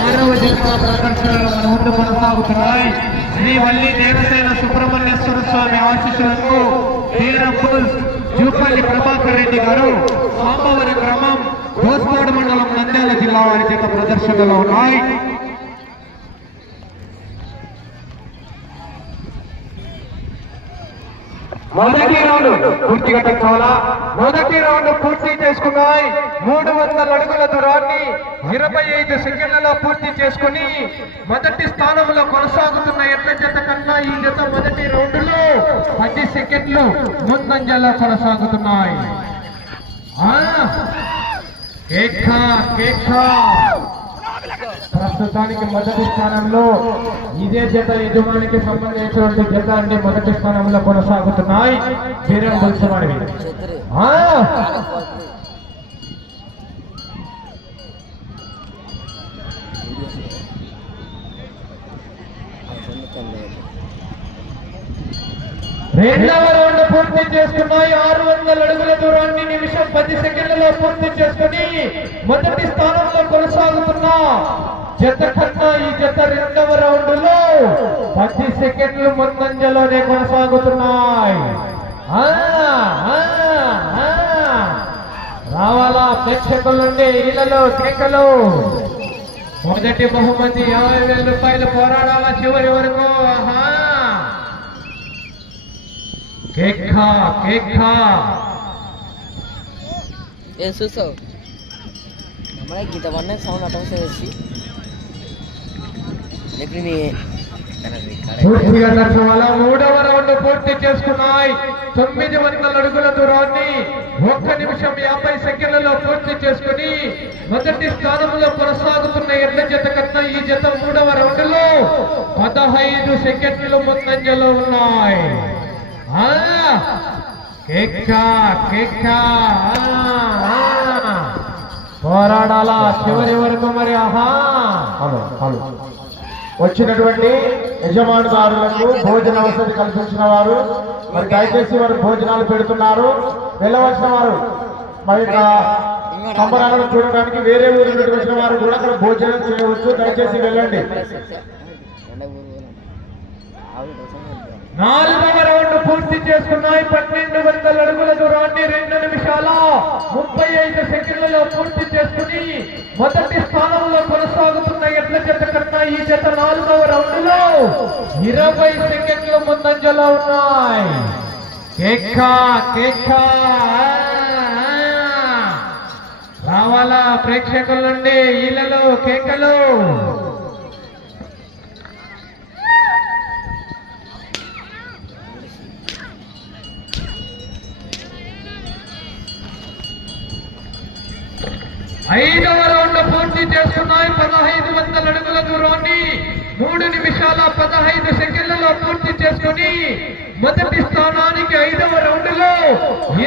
ఆరవ జిల్లా ప్రదర్శనలు మన ముందు కొనసాగుతున్నాయి. శ్రీ వల్లి దేవసేన సుబ్రహ్మణ్యేశ్వర స్వామి ఆశీస్సులకు తీరంపూల్ జూపల్లి ప్రభాకర్ రెడ్డి గారు సాంబవరం గ్రామం గోస్పాడు మండలం నంద్యాల జిల్లా వారి చేత ప్రదర్శనలో ఉన్నాయి. మొదటి రౌండ్ పూర్తిగా తెచ్చుకోవాలా. మొదటి రౌండ్ పూర్తి చేసుకున్నాయి. 300 అడుగుల దూరాన్ని 25 సెకండ్లలో పూర్తి చేసుకుని మొదటి స్థానంలో కొనసాగుతున్న ఎడ్ల జత కన్నా ఈ జత మొదటి రౌండ్ లో 10 సెకండ్లు ముందంజలో కొనసాగుతున్నాయి. ప్రస్తుతానికి మొదటి స్థానంలో ఇదే జత యజమానికి సంబంధించినటువంటి జత అన్ని మొదటి స్థానంలో కొనసాగుతున్నాయి. వీరం బుల్సవాడివి రెండవ రౌండ్ పూర్తి చేసుకున్నాయి. 600 అడుగుల దూరాన్ని నిమిషం 10 సెకండ్లలో పూర్తి చేసుకుని మొదటి స్థానంలో కొనసాగుతున్న జత కన్నా ఈ జత రెండవ రౌండ్ లో 10 సెకండ్లు ముందంజలోనే కొనసాగుతున్నాయి. రావాలా ప్రేక్షకుల నుండి ఇళ్లలో కేకలు. మొదటి బహుమతి 50,000 రూపాయలు. పోరాడాలా చివరి వరకు. చూసావు గీత పడిన సౌండ్ అటెండ్ చేసి మూడవ రౌండ్ పూర్తి చేసుకున్నాయి. 900 అడుగుల దూరాన్ని 1 నిమిషం 50 సెకండ్లలో పూర్తి చేసుకుని మొదటి స్థానంలో కొనసాగుతున్న ఎడ్ల జత కన్నా ఈ జత మూడవ రౌండ్ లో 15 సెకండ్లు ముందంజలో ఉన్నాయి. పోరాడాలా చివరి వరకు. మరి వచ్చినటువంటి యజమానుదారులకు భోజన వసతి కల్పించిన వారు మరి దయచేసి వారు భోజనాలు పెడుతున్నారు. వెళ్ళవలసిన వారు మరి సంబరాలను చూడడానికి వేరే ఊరు నుండి వచ్చిన వారు కూడా అక్కడ భోజనం చేయవచ్చు. దయచేసి వెళ్ళండి. 4వ రౌండ్ పూర్తి చేసుకున్నాయి. 1200 అడుగుల దూరాన్ని 2 నిమిషాల 35 సెకండ్లలో పూర్తి చేసుకుని మొదటి స్థానంలో కొనసాగుతున్న ఎడ్ల జత కన్నా ఈ జత 4వ రౌండ్ లో 20 సెకండ్లు ముందంజలో ఉన్నాయి. రావాలా ప్రేక్షకుల నుండి ఇళ్లలో కేకలు. ఐదవ రౌండ్ పూర్తి చేసుకున్నాయి. 1500 అడుగుల దూరాన్ని 3 నిమిషాల 15 సెకండ్లలో పూర్తి చేసుకుని మొదటి స్థానానికి 5వ రౌండ్ లో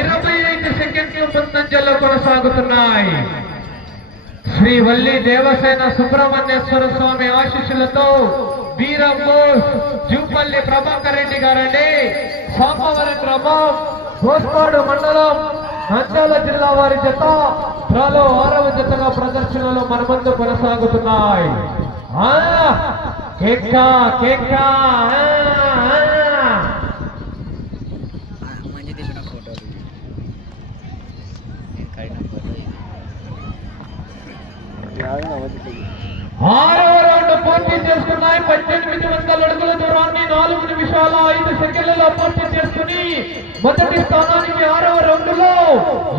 25 సెకండ్లు ముందంజల్లో కొనసాగుతున్నాయి. శ్రీ వల్లి దేవసేన సుబ్రహ్మణ్యేశ్వర స్వామి ఆశీస్సులతో వీరంపూల్ జూపల్లి ప్రభాకర్ రెడ్డి గారండి సాంబవరం గ్రామం గోస్పాడు మండలం నంద్యాల జిల్లా వారి జత త్రాలో 6వ జతగా ప్రదర్శనలో మన ముందు కొనసాగుతున్నాయి. ఆరవ రౌండ్ పూర్తి చేసుకున్నాయి. 1800 అడుగుల దూరాన్ని 4 నిమిషాల 5 సెకండ్లలో పూర్తి చేసుకుని మొదటి స్థానానికి 6వ రౌండ్ లో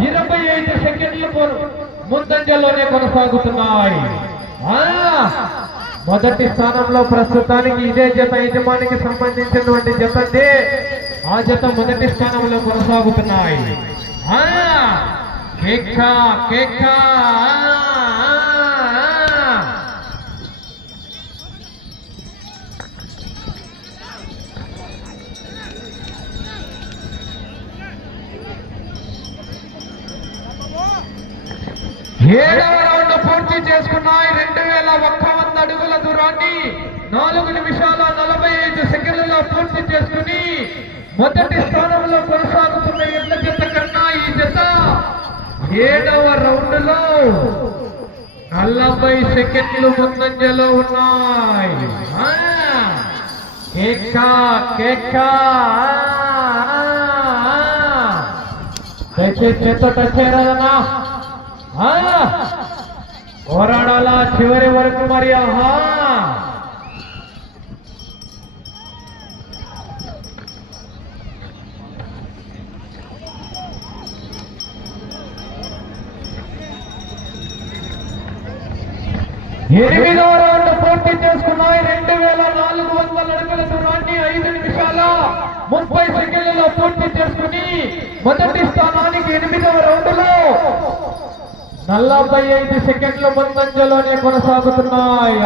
25 సెకండ్లు ముందంజలోనే కొనసాగుతున్నాయి. మొదటి స్థానంలో ప్రస్తుతానికి ఇదే జత యజమానికి సంబంధించినటువంటి జత అంటే ఆ జత మొదటి స్థానంలో కొనసాగుతున్నాయి. ఏడవ రౌండ్ పూర్తి చేసుకున్నాయి. 2100 అడుగుల దూరాన్ని 4 నిమిషాల 45 సెకండ్లలో పూర్తి చేసుకుని మొదటి స్థానంలో కొనసాగుతున్న ఎడ్ల జత కన్నా ఈ జత 7వ రౌండ్ లో 40 సెకండ్లు ముందంజలో ఉన్నాయి. దయచేసి చేత్తో టచ్ చేయరాదన్నా. పోరాడాలా చివరి వరకు. మరి ఆహా 8వ రౌండ్ పూర్తి చేసుకున్నాయి. 2400 అడుగుల దూరాన్ని 5 నిమిషాల 30 సెకండ్లలో పూర్తి చేసుకుని మొదటి స్థానానికి 8వ రౌండ్ లో 45 సెకండ్ల ముందంజలోనే కొనసాగుతున్నాయి.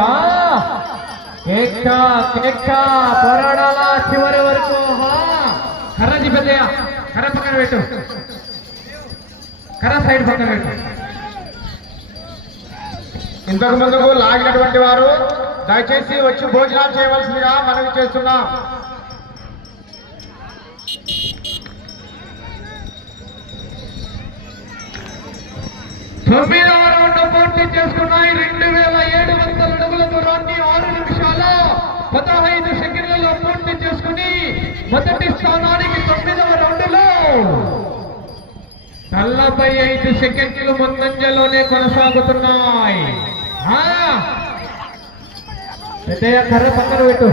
పోరాడాలా చివరి వరకు. కర్రజీ పెద్దయ్య, కర్ర పక్కన పెట్టు, కర్ర సైడ్ పక్కన పెట్టు. ఇంతకు ముందుకు లాగినటువంటి వారు దయచేసి వచ్చి భోజనాలు చేయవలసిందిగా మనవి చేస్తున్నాం. తొమ్మిదవ రౌండ్ పూర్తి చేసుకున్నాయి. 2700 అడుగుల దూరాన్ని 6 నిమిషాల 15 సెకండ్లలో పూర్తి చేసుకుని మొదటి స్థానానికి 9వ రౌండ్ లో 45 సెకండ్లు ముందంజలోనే కొనసాగుతున్నాయి. పెద్దయ్య కర్ర పక్కన పెట్టు.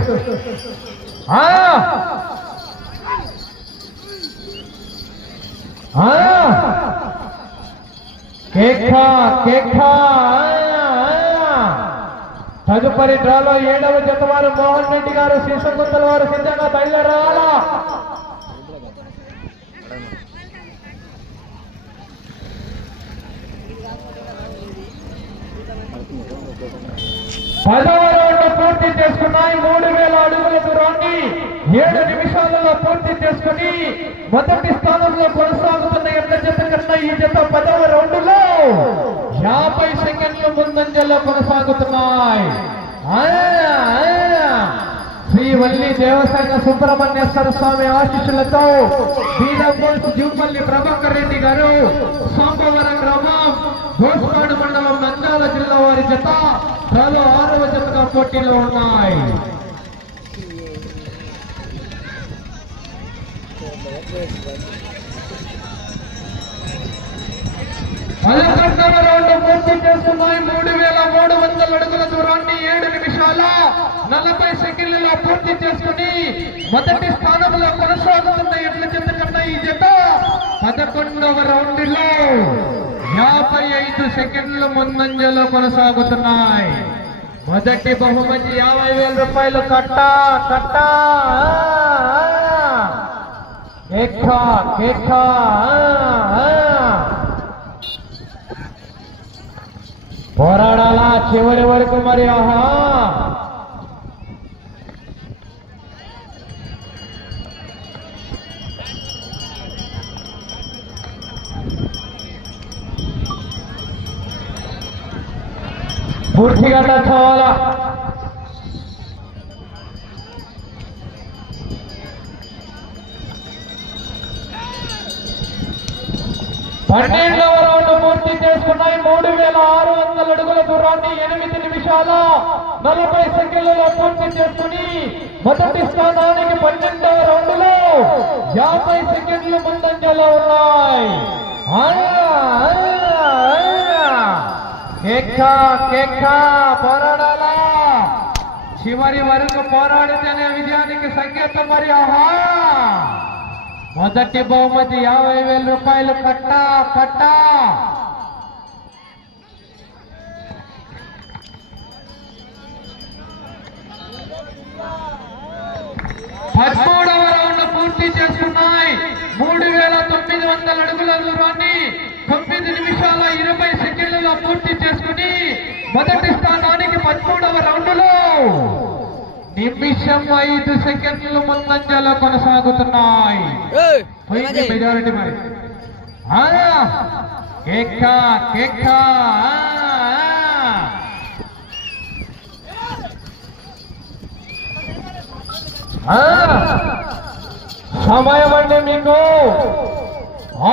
తదుపరి డ్రాలో 7వ జత వారు మోహన్ రెడ్డి గారు, శీర్షగుంతల వారు సిద్ధంగా బయలుదేరాలా. 10వ రౌండ్ పూర్తి చేసుకున్నాయి. 3000 అడుగుల దూరాన్ని 7 నిమిషాలలో పూర్తి చేసుకుని మొదటి స్థానంలో కొనసాగుతున్న ఎడ్ల జత కన్నా ఈ జత 10వ రౌండ్ లో 50 సెకండ్లు ముందంజల్లో కొనసాగుతున్నాయి. శ్రీవల్లి దేవసేన సుబ్రహ్మణ్యేశ్వర స్వామి ఆశీస్సులతో బీదంబోల్స్ జీవపల్లి ప్రభాకర్ రెడ్డి గారు, సోమవరం గ్రామం, గోస్పాడు మండలం, నంద్యాల జిల్లా వారి జత 6వ జతగా పోటీలో ఉన్నాయి. 11వ రౌండ్ పూర్తి చేస్తున్నాయి. 3300 అడుగుల దూరాన్ని 7 నిమిషాల 40 సెకండ్లలో పూర్తి చేసుకుని మొదటి స్థానంలో కొనసాగుతున్న ఎడ్ల జత కన్నా ఈ జత 11వ రౌండ్ లో 55 సెకండ్లు ముందంజలో కొనసాగుతున్నాయి. మొదటి బహుమతి 50,000 రూపాయలు. కట్ట పోరాడాలా చివరి వరకు. మరి ఆహా పూర్తిగా టచ్ అవ్వాలా. పన్నెండవ రౌండ్ పూర్తి చేసుకున్నాయి. 3600 అడుగుల దూరాన్ని 8 నిమిషాల 40 సెకండ్లలో పూర్తి చేసుకుని మొదటి స్థానానికి 12వ రౌండ్ లో 50 సెకండ్లు ముందంజలో ఉన్నాయి. పోరాడాలా చివరి వరకు. పోరాడితేనే విజయానికి సంకేతం. మరి ఆహా మొదటి బహుమతి 50,000 రూపాయలు. కట్ట 13వ రౌండ్ పూర్తి చేసుకున్నాయి. 3900 అడుగుల దూరాన్ని 9 నిమిషాల 20 సెకండ్లలో పూర్తి చేసుకుని మొదటి స్థానానికి 13వ రౌండ్ లో 1 నిమిషం 5 సెకండ్లు ముందంజలో కొనసాగుతున్నాయి. మెజారిటీ మరి సమయం అండి మీకు.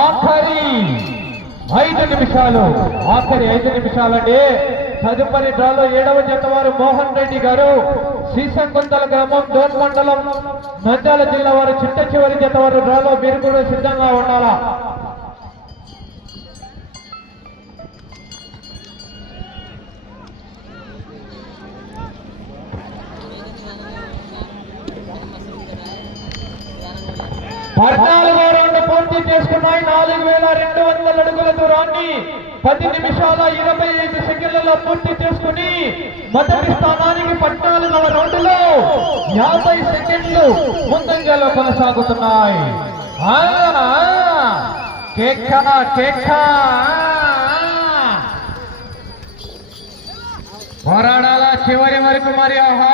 ఆఖరి 5 నిమిషాలు, ఆఖరి 5 నిమిషాలండి. తదుపరి డ్రాలో 7వ జత వారు మోహన్ రెడ్డి గారు, శ్రీశంకొంతల గ్రామం, డోన్ మండలం, నంద్యాల జిల్లా వారు చిట్ట చివరి జత వారు డ్రాలో మీరు కూడా సిద్ధంగా ఉండాలా. పద్నాలుగో రౌండ్ పూర్తి చేసుకున్నాయి. 4200 అడుగుల దూరాన్ని 10 నిమిషాల 25 సెకండ్లలో పూర్తి చేసుకుని మొదటి స్థానానికి 14వ రౌండ్లో 50 సెకండ్లు ముందంజలో కొనసాగుతున్నాయి. పోరాడాల చివరి వరకు మరి. ఆహా,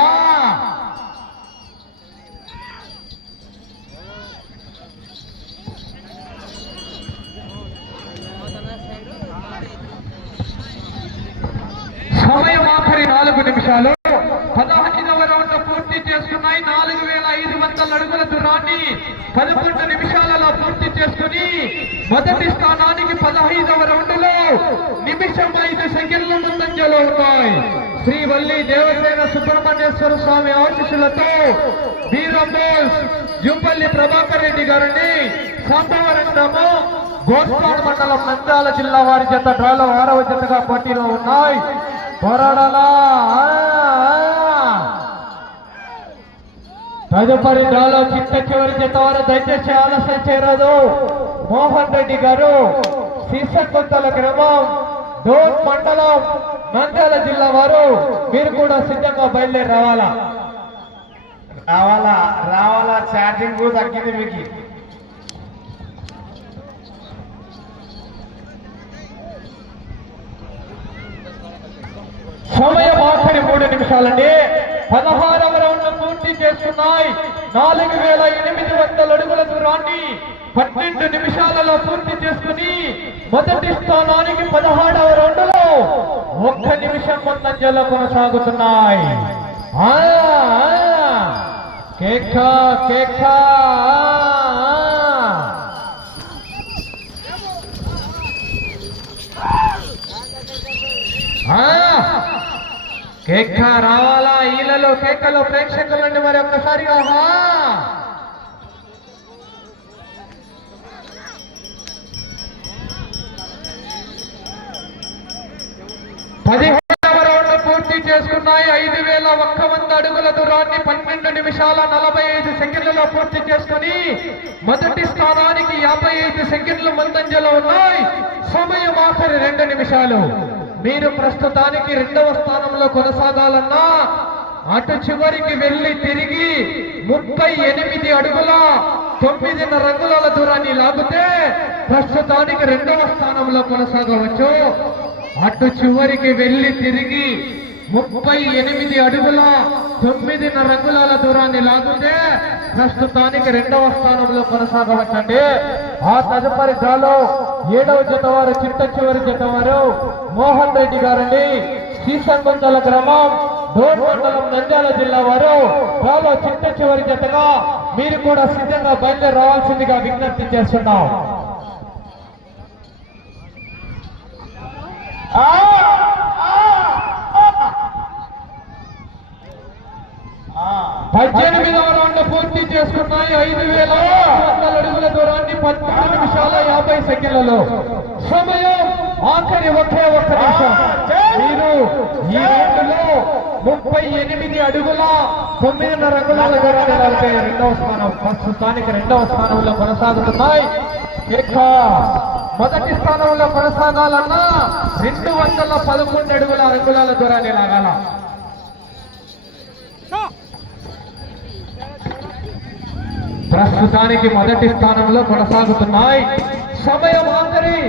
సమయం ఆఖరి 4 నిమిషాలు. 15వ రౌండ్ పూర్తి చేసుకున్నాయి. 4500 అడుగుల దూరాన్ని 11 నిమిషాలలో పూర్తి చేసుకుని మొదటి స్థానానికి 15వ రౌండ్లో నిమిషం 5 సెకండ్ల ముందంజలో ఉన్నాయి. శ్రీ వల్లి దేవసేన సుబ్రహ్మణ్యేశ్వర స్వామి ఆశీస్సులతో వీరంబోస్ జుంపల్లి ప్రభాకర్ రెడ్డి గారిని సాంబవరం గ్రామం, గోస్పాడ్ మండలం, నంద్యాల జిల్లా వారి జత డ్రాలో 6వ జతగా పోటీలో ఉన్నాయి. పోరాడాలా. తదుపరి డ్రాలో చిట్ట చివరి జత వారు దయచేసి ఆలస్యం చేయరాదు. మోహన్ రెడ్డి గారు, శ్రీశంకొంతల గ్రామం, డోన్ మండలం, నంద్యాల జిల్లా వారు మీరు కూడా సిద్ధంగా బయలుదేరి రావాలా. రావాలా ఛార్జింగ్ తగ్గింది మీకు. సమయం ఆఖరి 3 నిమిషాలండి. 16వ రౌండ్ పూర్తి చేసుకున్నాయి. 4800 అడుగుల దూరాన్ని 12 నిమిషాలలో పూర్తి చేసుకుని మొదటి స్థానానికి 16వ రౌండ్లో 1 నిమిషం ముందంజలో కొనసాగుతున్నాయి. కేక రావాలా. ఈలలో కేకలో ప్రేక్షకులండి మరి ఒక్కసారిగా. 15వ రౌండ్ పూర్తి చేసుకున్నాయి. 5100 అడుగుల దూరాన్ని 12 నిమిషాల 45 సెకండ్లలో పూర్తి చేసుకుని మొదటి స్థానానికి 55 సెకండ్లు ముందంజలో ఉన్నాయి. సమయం ఆఖరి 2 నిమిషాలు. మీరు ప్రస్తుతానికి 2వ స్థానంలో కొనసాగాలన్నా అటు చివరికి వెళ్లి తిరిగి 38 అడుగుల 9.5 అంగుళాల దూరాన్ని లాగితే ప్రస్తుతానికి 2వ స్థానంలో కొనసాగవచ్చు. అటు చివరికి వెళ్లి తిరిగి 38 అడుగుల 9.5 అంగుళాల దూరాన్ని లాగితే ప్రస్తుతానికి 2వ స్థానంలో కొనసాగవచ్చండి. ఆ తదుపరి డ్రాలో 7వ జత వారు చిట్ట చివరి జత వారు మోహన్ రెడ్డి గారండి, శ్రీశంకొంతల గ్రామం, డోన్ మండలం, నంద్యాల జిల్లా వారు డ్రాలో చిట్ట చివరి జతగా మీరు కూడా సిద్ధంగా బయలుదేరి రావాల్సిందిగా విజ్ఞప్తి చేస్తున్నాం. పద్దెనిమిదవ రౌండ్ పూర్తి చేసుకున్నాయి. 5100 అడుగుల దూరాన్ని 13 నిమిషాల 50 సెకండ్లలో. సమయం ఆఖరి ఒకే 1 నిమిషం. మీరు ఈ రౌండ్లో 38 అడుగుల 9.5 అంగుళాల దూరాన్ని లాగితే 2వ స్థానం, ప్రస్తుతానికి 2వ స్థానంలో కొనసాగుతున్నాయి. ఇక మొదటి స్థానంలో కొనసాగాలన్నా 211 అడుగుల అంగుళాల దూరాన్ని లాగాల. ప్రస్తుతానికి మొదటి స్థానంలో కొనసాగుతున్నాయి. సమయం ఆఖరి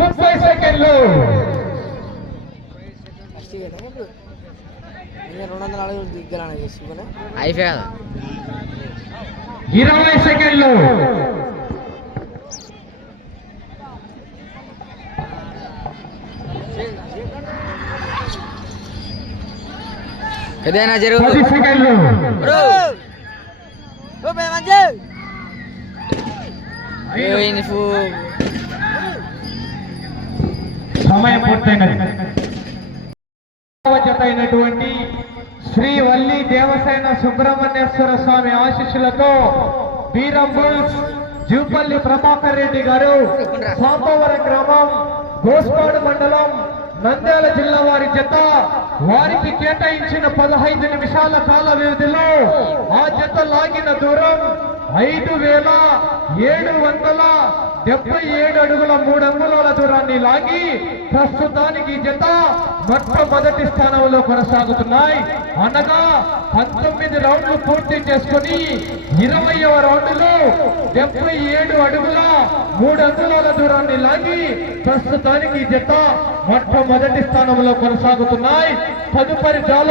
30 సెకండ్లు. 20 సెకండ్లు. ఏదైనా జరుగు 10 సెకండ్లు. 5 4 3 2 1 సమయం పూర్తయినది. జత అయినటువంటి శ్రీ వల్లి దేవసేన సుబ్రహ్మణ్యేశ్వర స్వామి ఆశీస్సులతో బీరంబుల్ జూపల్లి ప్రభాకర్ రెడ్డి గారు సాంబవరం గ్రామం గోస్పాడు మండలం నంద్యాల జిల్లా వారి జత వారికి కేటాయించిన 15 నిమిషాల కాల వ్యవధిలో ఆ జత లాగిన దూరం 5,777 అడుగుల 3 అంగుళాల దూరాన్ని లాగి ప్రస్తుతానికి జత మొట్టమొదటి స్థానంలో కొనసాగుతున్నాయి. అనగా 19 రౌండ్లు పూర్తి చేసుకుని 20వ రౌండ్లో 77 అడుగుల 3 అంగుళాల దూరాన్ని లాగి ప్రస్తుతానికి జత మొట్టమొదటి స్థానంలో కొనసాగుతున్నాయి. తదుపరి జాల